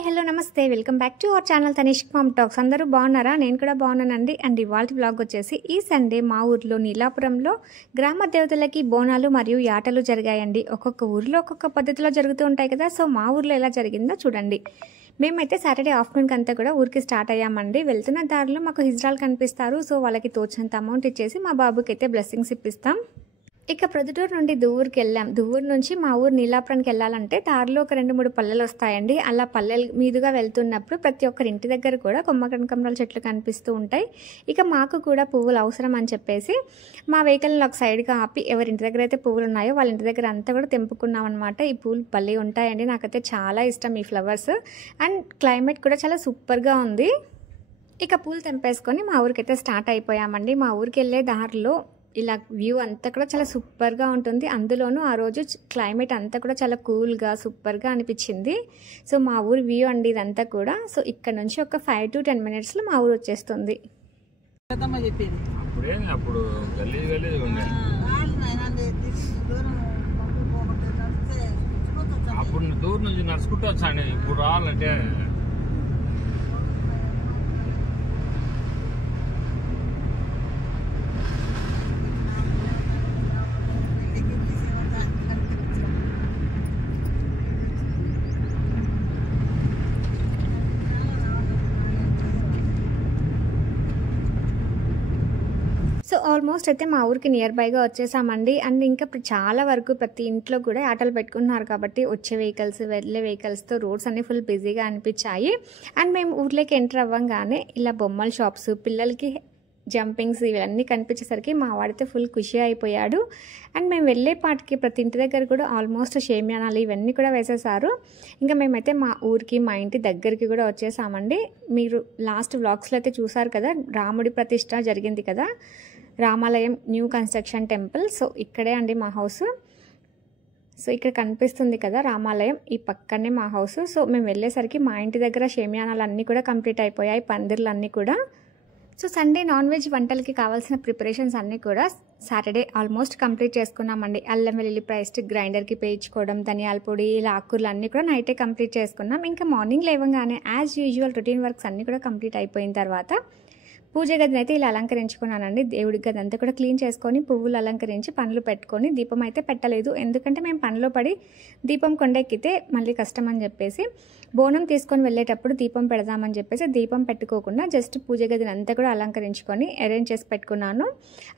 Hi hello నమస్తే welcome back to our channel Tanishq ma'am talks. అందరూ బాగున్నారా? నేను కూడా బాగున్నానండి. అండ్ ఇవాళ వ్లాగ్ వచ్చేసి ఈ సండే మా ఊర్లో నీలాపురంలో గ్రామ దేవతలకి బోనాలు మరియు యాటలు జరిగాయండి. ఒక్కొక్క ఊర్లో ఒక్కొక్క పద్ధతిలో జరుగుతూ ఉంటాయి కదా. సో మా ఊర్లో ఎలా జరిగిందో చూడండి. మేమైతే సాటర్డే ఆఫ్టర్నూన్కి అంతా కూడా ఊరికి స్టార్ట్ అయ్యామండి. వెళ్తున్న దారిలో మాకు హిజ్రాలు కనిపిస్తారు. సో వాళ్ళకి తోచినంత అమౌంట్ ఇచ్చేసి మా బాబుకి అయితే బ్లెస్సింగ్స్ ఇప్పిస్తాం. ఇక ప్రొద్దుటూరు నుండి దువ్వూరుకి వెళ్ళాం. దువ్వూరు నుంచి మా ఊరు నీలాపురానికి వెళ్ళాలంటే దారిలో ఒక 2-3 పల్లెలు వస్తాయండి. అలా పల్లెల మీదుగా వెళ్తున్నప్పుడు ప్రతి ఒక్కరి ఇంటి దగ్గర కూడా కొమ్మ కనకాంబరాల చెట్లు కనిపిస్తూ ఉంటాయి. ఇక మాకు కూడా పువ్వులు అవసరం అని చెప్పేసి మా వెహికల్ని ఒక సైడ్గా ఆపి ఎవరింటి దగ్గర అయితే పువ్వులు ఉన్నాయో వాళ్ళ ఇంటి దగ్గర అంతా కూడా తెంపుకున్నాం అనమాట. ఈ పువ్వులు భలే ఉంటాయండి. నాకైతే చాలా ఇష్టం ఈ ఫ్లవర్స్. అండ్ క్లైమేట్ కూడా చాలా సూపర్గా ఉంది. ఇక పూలు తెంపేసుకొని మా ఊరికైతే స్టార్ట్ అయిపోయామండి. మా ఊరికి వెళ్ళే దారిలో ఇలా వ్యూ అంతా కూడా చాలా సూపర్గా ఉంటుంది. అందులోనూ ఆ రోజు క్లైమేట్ అంతా కూడా చాలా కూల్గా సూపర్గా అనిపించింది. సో మా ఊరు వ్యూ అండి ఇదంతా కూడా. సో ఇక్కడ నుంచి ఒక 5 to 10 minutesలో మా ఊరు వచ్చేస్తుంది. అప్పుడు దూరం నుంచి నడుచుకుంటూ వచ్చాను. ఇప్పుడు రావాలంటే సో ఆల్మోస్ట్ అయితే మా ఊరికి నియర్ బైగా వచ్చేసామండి. అండ్ ఇంకా చాలా వరకు ప్రతి ఇంట్లో కూడా ఆటలు పెట్టుకుంటున్నారు కాబట్టి వచ్చే వెహికల్స్ వెళ్ళే వెహికల్స్తో రోడ్స్ అన్నీ ఫుల్ బిజీగా అనిపించాయి. అండ్ మేము ఊర్లోకి ఎంటర్ అవ్వగానే ఇలా బొమ్మల షాప్స్, పిల్లలకి జంపింగ్స్ ఇవన్నీ కనిపించేసరికి మా వాడితే ఫుల్ ఖుషి అయిపోయాడు. అండ్ మేము వెళ్ళే పాటికి ప్రతి ఇంటి దగ్గర కూడా ఆల్మోస్ట్ షేమియానాలు ఇవన్నీ కూడా వేసేసారు. ఇంకా మేమైతే మా ఊరికి మా ఇంటి దగ్గరికి కూడా వచ్చేసామండి. మీరు లాస్ట్ వ్లాగ్స్లో అయితే చూసారు కదా, రాముడి ప్రతిష్ట జరిగింది కదా, రామాలయం న్యూ కన్స్ట్రక్షన్ టెంపుల్. సో ఇక్కడే అండి మా హౌస్. సో ఇక్కడ కనిపిస్తుంది కదా రామాలయం, ఈ పక్కనే మా హౌస్. సో మేము వెళ్ళేసరికి మా ఇంటి దగ్గర షేమియానాలు అన్నీ కూడా కంప్లీట్ అయిపోయాయి, పందిర్లు అన్నీ కూడా. సో సండే నాన్ వెజ్ వంటలకి కావాల్సిన ప్రిపరేషన్స్ అన్నీ కూడా సాటర్డే ఆల్మోస్ట్ కంప్లీట్ చేసుకున్నామండి. అల్లం వెల్లుల్లి పేస్ట్ గ్రైండర్కి పేయించుకోవడం, ధనియాల పొడి, ఇలా ఆకుకూరలు అన్నీ కూడా నైటే కంప్లీట్ చేసుకున్నాం. ఇంకా మార్నింగ్ లేవగానే యాజ్ యూజువల్ రొటీన్ వర్క్స్ అన్నీ కూడా కంప్లీట్ అయిపోయిన తర్వాత పూజ గదిని అయితే ఇలా అలంకరించుకున్నానండి. దేవుడి గది అంతా కూడా క్లీన్ చేసుకొని పువ్వులు అలంకరించి పండ్లు పెట్టుకొని దీపం అయితే పెట్టలేదు. ఎందుకంటే మేము పనిలో పడి దీపం కొండెక్కితే మళ్ళీ కష్టం అని చెప్పేసి బోనం తీసుకొని వెళ్ళేటప్పుడు దీపం పెడదామని చెప్పేసి దీపం పెట్టుకోకుండా జస్ట్ పూజ గదిని అంతా కూడా అలంకరించుకొని అరేంజ్ చేసి పెట్టుకున్నాను.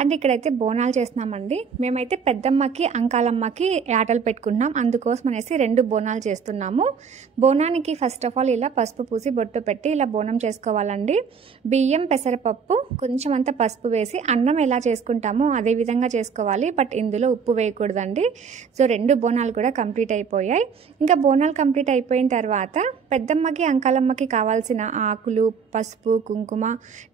అండ్ ఇక్కడైతే బోనాలు చేస్తున్నామండి. మేమైతే పెద్దమ్మకి అంకాలమ్మకి ఆటలు పెట్టుకున్నాం. అందుకోసం అనేసి 2 బోనాలు చేస్తున్నాము. బోనానికి ఫస్ట్ ఆఫ్ ఆల్ ఇలా పసుపు పూసి బొట్టు పెట్టి ఇలా బోనం చేసుకోవాలండి. బియ్యం, పెసరపప్పు, కొంచెం అంత పసుపు వేసి అన్నం ఎలా చేసుకుంటామో అదే విధంగా చేసుకోవాలి. బట్ ఇందులో ఉప్పు వేయకూడదండి. సో 2 బోనాలు కూడా కంప్లీట్ అయిపోయాయి. ఇంకా బోనాలు కంప్లీట్ అయిపోయిన తర్వాత పెద్దమ్మకి అంకాలమ్మకి కావాల్సిన ఆకులు, పసుపు, కుంకుమ,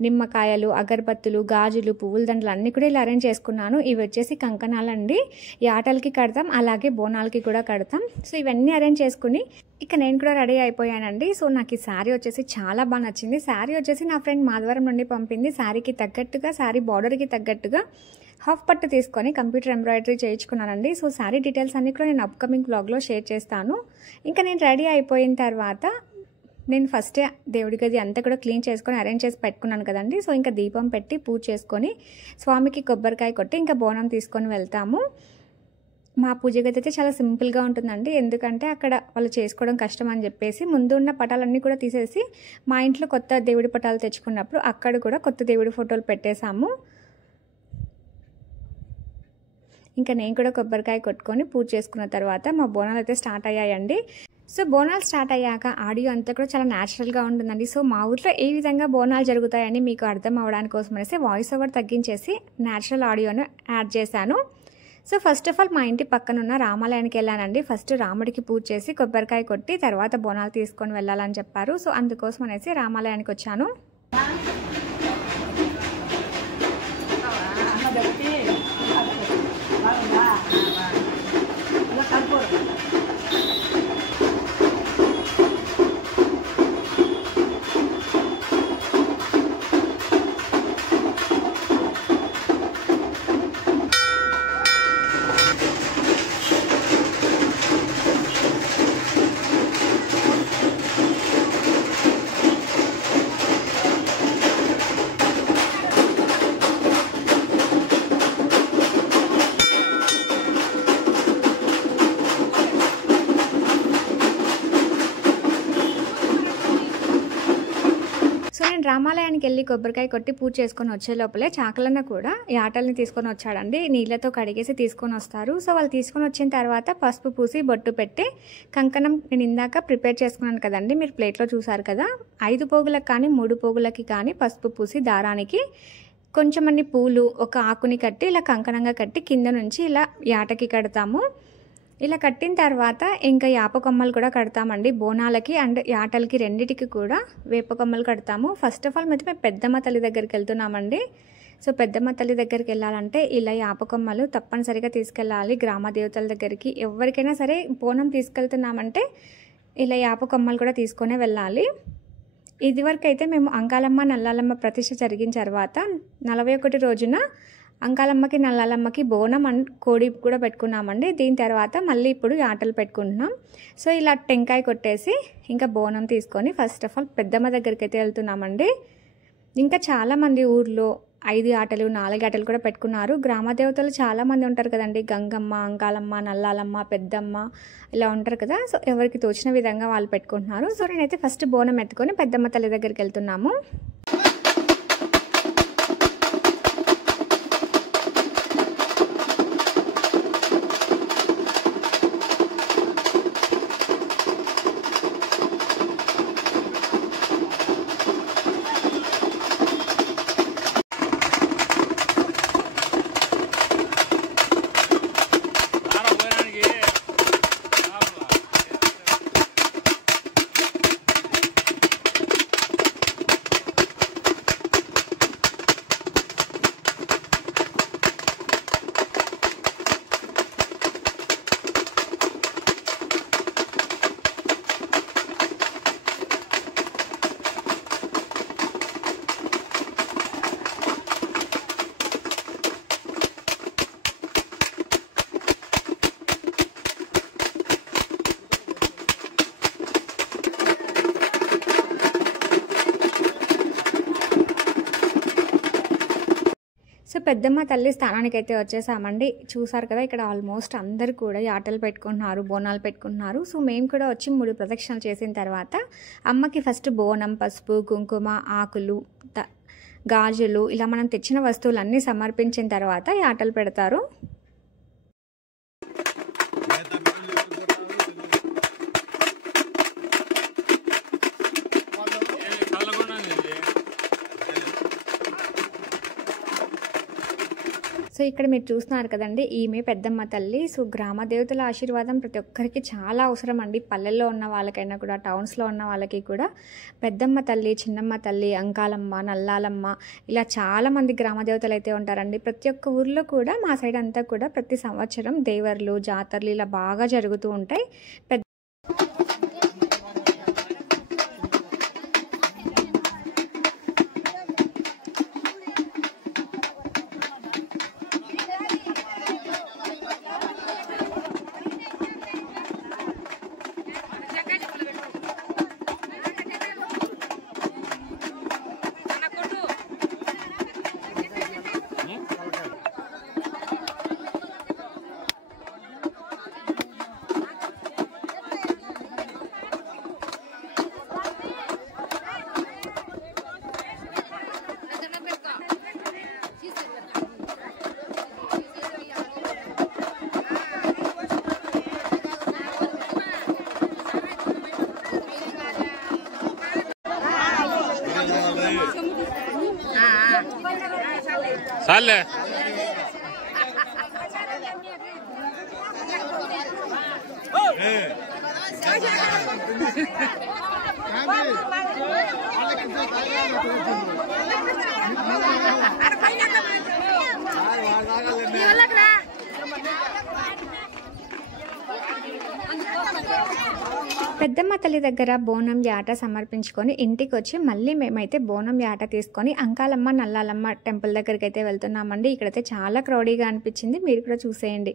నిమ్మకాయలు, అగరబత్తులు, గాజులు, పువ్వుల దండలు అన్నీ కూడా ఇలా అరేంజ్ చేసుకున్నాను. ఇవి వచ్చేసి కంకణాలండి. ఈ ఆటలకి కడతాం, అలాగే బోనాలకి కూడా కడతాం. సో ఇవన్నీ అరేంజ్ చేసుకుని ఇక నేను కూడా రెడీ అయిపోయానండి. సో నాకు ఈ శారీ వచ్చేసి చాలా బాగా నచ్చింది. శారీ వచ్చేసి నా ఫ్రెండ్ మాధవరం నుండి పంపింది. శారీకి తగ్గట్టుగా, శారీ బార్డర్కి తగ్గట్టుగా హాఫ్ పట్టు తీసుకొని కంప్యూటర్ ఎంబ్రాయిడరీ చేయించుకున్నానండి. సో శారీ డీటెయిల్స్ అన్నీ కూడా నేను అప్కమింగ్ వ్లాగ్లో షేర్ చేస్తాను. ఇంకా నేను రెడీ అయిపోయిన తర్వాత నేను ఫస్టే దేవుడి గది అంతా కూడా క్లీన్ చేసుకొని అరేంజ్ చేసి పెట్టుకున్నాను కదండి. సో ఇంకా దీపం పెట్టి పూజ చేసుకొని స్వామికి కొబ్బరికాయ కొట్టి ఇంకా బోనం తీసుకొని వెళ్తాము. మా పూజ గది అయితే చాలా సింపుల్గా ఉంటుందండి. ఎందుకంటే అక్కడ వాళ్ళు చేసుకోవడం కష్టం అని చెప్పేసి ముందు ఉన్న పటాలన్నీ కూడా తీసేసి మా ఇంట్లో కొత్త దేవుడి పటాలు తెచ్చుకున్నప్పుడు అక్కడ కూడా కొత్త దేవుడి ఫోటోలు పెట్టేశాము. ఇంకా నేను కూడా కొబ్బరికాయ కొట్టుకొని పూజ చేసుకున్న తర్వాత మా బోనాలు అయితే స్టార్ట్ అయ్యాయండి. సో బోనాలు స్టార్ట్ అయ్యాక ఆడియో అంతా కూడా చాలా న్యాచురల్గా ఉంటుందండి. సో మా ఊర్లో ఏ విధంగా బోనాలు జరుగుతాయని మీకు అర్థం అవ్వడానికి కోసం అనేసి వాయిస్ ఓవర్ తగ్గించేసి న్యాచురల్ ఆడియోను యాడ్ చేశాను. సో ఫస్ట్ ఆఫ్ ఆల్ మా ఇంటి పక్కన ఉన్న రామాలయానికి వెళ్ళానండి. ఫస్ట్ రాముడికి పూజ చేసి కొబ్బరికాయ కొట్టి తర్వాత బోనాలు తీసుకొని వెళ్ళాలని చెప్పారు. సో అందుకోసం అనేసి రామాలయానికి వచ్చాను. రామాలయానికి వెళ్ళి కొబ్బరికాయ కొట్టి పూజ చేసుకొని వచ్చే లోపలే చాకలన్న కూడా ఈ ఆటల్ని తీసుకొని వచ్చాడండి. నీళ్ళతో కడిగేసి తీసుకొని వస్తారు. సో వాళ్ళు తీసుకొని వచ్చిన తర్వాత పసుపు పూసి బొట్టు పెట్టి కంకణం నేను ఇందాక ప్రిపేర్ చేసుకున్నాను కదండి, మీరు ప్లేట్లో చూసారు కదా, 5 పోగులకు కానీ 3 పోగులకి కానీ పసుపు పూసి దారానికి కొంచెం అన్ని పూలు ఒక ఆకుని కట్టి ఇలా కంకణంగా కట్టి కింద నుంచి ఇలా యాటకి కడతాము. ఇలా కట్టిన తర్వాత ఇంకా యాప కొమ్మలు కూడా కడతామండి బోనాలకి అండ్ యాటలకి రెండిటికి కూడా వేప కొమ్మలు కడతాము. ఫస్ట్ ఆఫ్ ఆల్ మేము పెద్దమ్మ తల్లి దగ్గరికి వెళ్తున్నామండి. సో పెద్దమ్మ తల్లి దగ్గరికి వెళ్ళాలంటే ఇలా యాప కొమ్మలు తప్పనిసరిగా తీసుకెళ్ళాలి. గ్రామ దేవతల దగ్గరికి ఎవరికైనా సరే బోనం తీసుకెళ్తున్నామంటే ఇలా యాప కొమ్మలు కూడా తీసుకొనే వెళ్ళాలి. ఇదివరకు అయితే మేము అంకాలమ్మ నల్లాలమ్మ ప్రతిష్ఠ జరిగిన తర్వాత 41 రోజున అంకాలమ్మకి నల్లాలమ్మకి బోనం అండ్ కోడి కూడా పెట్టుకున్నామండి. దీని తర్వాత మళ్ళీ ఇప్పుడు ఆటలు పెట్టుకుంటున్నాం. సో ఇలా టెంకాయ కొట్టేసి ఇంకా బోనం తీసుకొని ఫస్ట్ ఆఫ్ ఆల్ పెద్దమ్మ దగ్గరికి అయితే వెళ్తున్నామండి. ఇంకా చాలామంది ఊర్లో 5 ఆటలు 4 ఆటలు కూడా పెట్టుకున్నారు. గ్రామ దేవతలు చాలామంది ఉంటారు కదండి, గంగమ్మ, అంకాలమ్మ, నల్లాలమ్మ, పెద్దమ్మ ఇలా ఉంటారు కదా. సో ఎవరికి తోచిన విధంగా వాళ్ళు పెట్టుకుంటున్నారు. సో నేనైతే ఫస్ట్ బోనం ఎత్తుకొని పెద్దమ్మ తల్లి దగ్గరికి వెళ్తున్నాము. సో పెద్దమ్మ తల్లి స్థానానికి అయితే వచ్చేసామండి. చూసారు కదా, ఇక్కడ ఆల్మోస్ట్ అందరు కూడా ఆటలు పెట్టుకుంటున్నారు, బోనాలు పెట్టుకుంటున్నారు. సో మేము కూడా వచ్చి 3 ప్రదక్షిణలు చేసిన తర్వాత అమ్మకి ఫస్ట్ బోనం, పసుపు, కుంకుమ, ఆకులు, గాజులు ఇలా మనం తెచ్చిన వస్తువులన్నీ సమర్పించిన తర్వాత ఈ ఆటలు పెడతారు. సో ఇక్కడ మీరు చూస్తున్నారు కదండి, ఈమె పెద్దమ్మ తల్లి. సో గ్రామ దేవతల ఆశీర్వాదం ప్రతి ఒక్కరికి చాలా అవసరం అండి. పల్లెల్లో ఉన్న వాళ్ళకైనా కూడా, టౌన్స్లో ఉన్న వాళ్ళకి కూడా పెద్దమ్మ తల్లి, చిన్నమ్మ తల్లి, అంకాలమ్మ, నల్లాలమ్మ ఇలా చాలామంది గ్రామ దేవతలు అయితే ఉంటారండి. ప్రతి ఒక్క ఊర్లో కూడా మా సైడ్ అంతా కూడా ప్రతి సంవత్సరం దేవర్లు, జాతరలు ఇలా బాగా జరుగుతూ ఉంటాయి. చాలే పెద్దమ్మ తల్లి దగ్గర బోనం యాట సమర్పించుకొని ఇంటికి వచ్చి మళ్ళీ మేమైతే బోనం యాట తీసుకొని అంకాలమ్మ నల్లాలమ్మ టెంపుల్ దగ్గరికి అయితే వెళ్తున్నామండి. ఇక్కడైతే చాలా క్రౌడీగా అనిపించింది, మీరు కూడా చూసేయండి.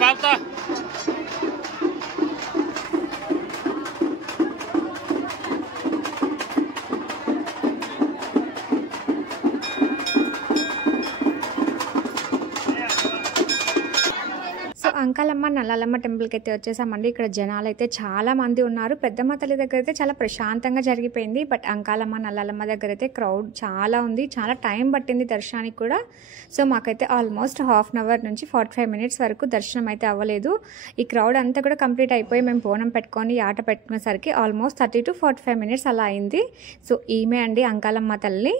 పాపుతా సో అంకాలమ్మ నల్లాలమ్మ టెంపుల్కి అయితే వచ్చేసామండి. ఇక్కడ జనాలు అయితే చాలా మంది ఉన్నారు. పెద్దమ్మ తల్లి దగ్గర అయితే చాలా ప్రశాంతంగా జరిగిపోయింది. బట్ అంకాలమ్మ నల్లాలమ్మ దగ్గర అయితే క్రౌడ్ చాలా ఉంది. చాలా టైం పట్టింది దర్శనానికి కూడా. సో మాకైతే ఆల్మోస్ట్ హాఫ్ అన్ అవర్ నుంచి 45 మినిట్స్ వరకు దర్శనం అయితే అవ్వలేదు. ఈ క్రౌడ్ అంతా కూడా కంప్లీట్ అయిపోయి మేము బోనం పెట్టుకొని ఆట పెట్టుకునేసరికి ఆల్మోస్ట్ 30 to 45 మినిట్స్ అలా అయింది. సో ఈమె అండి అంకాలమ్మ తల్లి.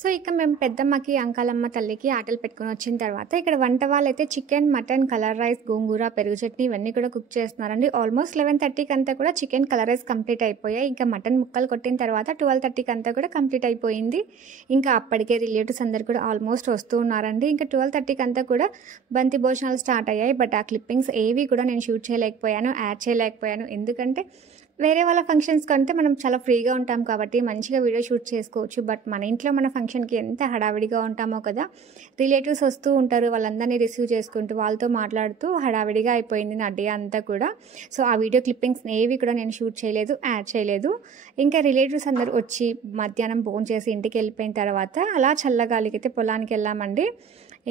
సో ఇక మేము పెద్దమ్మకి అంకాలమ్మ తల్లికి ఆటలు పెట్టుకుని వచ్చిన తర్వాత ఇక్కడ వంట వాళ్ళైతే చికెన్, మటన్, కలర్ రైస్, గోంగూర, పెరుగు చట్నీ ఇవన్నీ కూడా కుక్ చేస్తున్నారండి. ఆల్మోస్ట్ 11:30కి అంతా కూడా చికెన్, కలర్ రైస్ కంప్లీట్ అయిపోయాయి. ఇంకా మటన్ ముక్కలు కొట్టిన తర్వాత 12:30కి అంతా కూడా కంప్లీట్ అయిపోయింది. ఇంకా అప్పటికే రిలేటివ్స్ అందరు కూడా ఆల్మోస్ట్ వస్తూ ఉన్నారండి. ఇంకా 12:30కి అంతా కూడా బంతి భోజనాలు స్టార్ట్ అయ్యాయి. బట్ ఆ క్లిప్పింగ్స్ ఏవి కూడా నేను షూట్ చేయలేకపోయాను, యాడ్ చేయలేకపోయాను. ఎందుకంటే వేరే వాళ్ళ ఫంక్షన్స్ కంటే మనం చాలా ఫ్రీగా ఉంటాం కాబట్టి మంచిగా వీడియో షూట్ చేసుకోవచ్చు. బట్ మన ఇంట్లో మన ఫంక్షన్కి ఎంత హడావిడిగా ఉంటామో కదా, రిలేటివ్స్ వస్తూ ఉంటారు, వాళ్ళందరినీ రిసీవ్ చేసుకుంటూ వాళ్ళతో మాట్లాడుతూ హడావిడిగా అయిపోయింది నా డే అంతా కూడా. సో ఆ వీడియో క్లిప్పింగ్స్ ఏవి కూడా నేను షూట్ చేయలేదు, యాడ్ చేయలేదు. ఇంకా రిలేటివ్స్ అందరూ వచ్చి మధ్యాహ్నం భోజనం చేసి ఇంటికి వెళ్ళిపోయిన తర్వాత అలా చల్లగాలికి అయితే పొలానికి వెళ్ళామండి.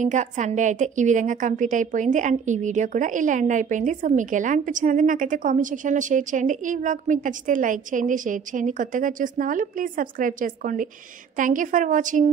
ఇంకా సండే అయితే ఈ విధంగా కంప్లీట్ అయిపోయింది. అండ్ ఈ వీడియో కూడా ఇలా ఎండ్ అయిపోయింది. సో మీకు ఎలా అనిపించినది నాకైతే కామెంట్ సెక్షన్లో షేర్ చేయండి. ఈ వ్లాగ్ మీకు నచ్చితే లైక్ చేయండి, షేర్ చేయండి. కొత్తగా చూస్తున్న వాళ్ళు ప్లీజ్ సబ్స్క్రైబ్ చేసుకోండి. Thank you for watching.